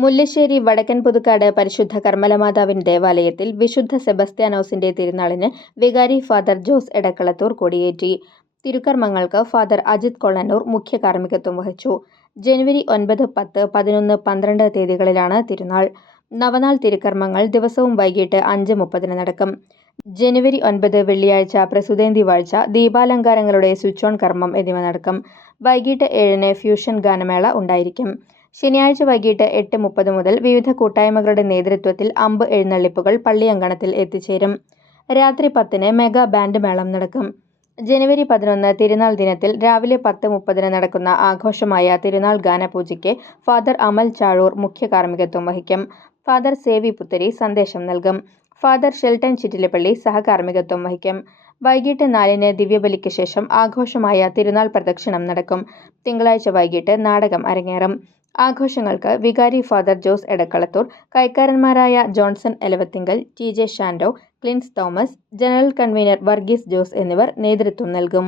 മുല്ലശ്ശേരി വടക്കൻ പുതുക്കാട് പരിശുദ്ധ കർമ്മലമാതാവിൻ ദേവാലയത്തിൽ വിശുദ്ധ സെബസ്ത്യാനോസിന്റെ തിരുനാളിന് വികാരി ഫാദർ ജോസ് എടക്കളത്തൂർ കൊടിയേറ്റി. തിരുക്കർമ്മങ്ങൾക്ക് ഫാദർ അജിത് കൊള്ളന്നൂർ മുഖ്യ കാർമ്മികത്വം വഹിച്ചു. ജനുവരി 9, 10, 11, 12 തീയതികളിലാണ് തിരുനാൾ. നവനാൾ തിരുക്കർമ്മങ്ങൾ ദിവസവും വൈകിട്ട് 5:30 നടക്കും. ജനുവരി 9 വെള്ളിയാഴ്ച പ്രസുതേന്തി വാഴ്ച, ദീപാലങ്കാരങ്ങളുടെ സ്വിച്ച് ഓൺ കർമ്മം എന്നിവ നടക്കും. വൈകിട്ട് 7 ഫ്യൂഷൻ ഗാനമേള ഉണ്ടായിരിക്കും. ശനിയാഴ്ച വൈകിട്ട് 8:30 മുതൽ വിവിധ കൂട്ടായ്മകളുടെ നേതൃത്വത്തിൽ അമ്പ് എഴുന്നള്ളിപ്പുകൾ പള്ളിയങ്കണത്തിൽ എത്തിച്ചേരും. രാത്രി 10 മെഗാ ബാൻഡ് മേളം നടക്കും. ജനുവരി 11 തിരുനാൾ ദിനത്തിൽ രാവിലെ 10:30 നടക്കുന്ന ആഘോഷമായ തിരുനാൾ ഗാനപൂജയ്ക്ക് ഫാദർ അമൽ ചാഴൂർ മുഖ്യ കാർമ്മികത്വം വഹിക്കും. ഫാദർ സേവി പുത്തരി സന്ദേശം നൽകും. ഫാദർ ഷെൽട്ടൻ ചിറ്റിലപ്പള്ളി സഹകാർമ്മികത്വം വഹിക്കും. വൈകിട്ട് 4 ദിവ്യബലിക്ക് ശേഷം ആഘോഷമായ തിരുനാൾ പ്രദക്ഷിണം നടക്കും. തിങ്കളാഴ്ച വൈകിട്ട് നാടകം അരങ്ങേറും. ആഘോഷങ്ങൾക്ക് വികാരി ഫാദർ ജോസ് എടക്കളത്തൂർ, കൈക്കാരന്മാരായ Johnson Elavathinkal, TJ Shando, Clins Thomas, general convener Varghese Jose എന്നിവർ നേതൃത്വം നൽകും.